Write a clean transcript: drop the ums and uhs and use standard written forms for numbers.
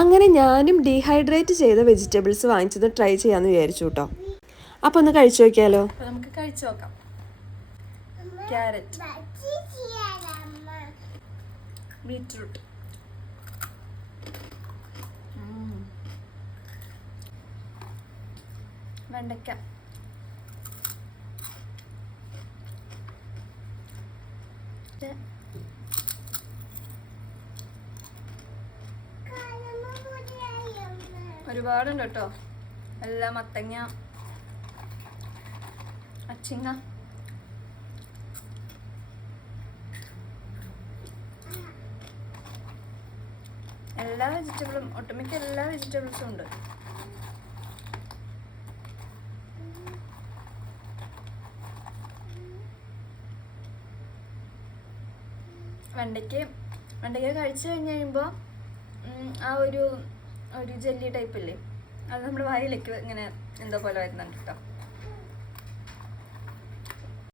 അങ്ങനെ ഞാനും ഡീഹൈഡ്രേറ്റ് ചെയ്ത വെജിറ്റബിൾസ് വാങ്ങിച്ചത് ട്രൈ ചെയ്യാമെന്ന് വിചാരിച്ചു കേട്ടോ. അപ്പോൾ ഒന്ന് കഴിച്ചു നോക്കിയാലോ? നമുക്ക് കഴിച്ചു നോക്കാം. ക്യാരറ്റ്, ബീറ്റ്റൂട്ട്, വെണ്ടയ്ക്ക, ഒരുപാടുണ്ട് കേട്ടോ. എല്ലാം മത്തങ്ങ, അച്ചിങ്ങ, എല്ലാ വെജിറ്റബിളും, ഒട്ടുമിക്ക എല്ലാ വെജിറ്റബിൾസും ഉണ്ട്. വെണ്ടയ്ക്ക കഴിച്ചു കഴിഞ്ഞ് കഴിയുമ്പോൾ ആ ഒരു ജെല്ലി ടൈപ്പ് ഇല്ലേ, അത് നമ്മുടെ വായിലേക്ക് ഇങ്ങനെ എന്തോ പോലെ വരുന്നുണ്ട് കേട്ടോ.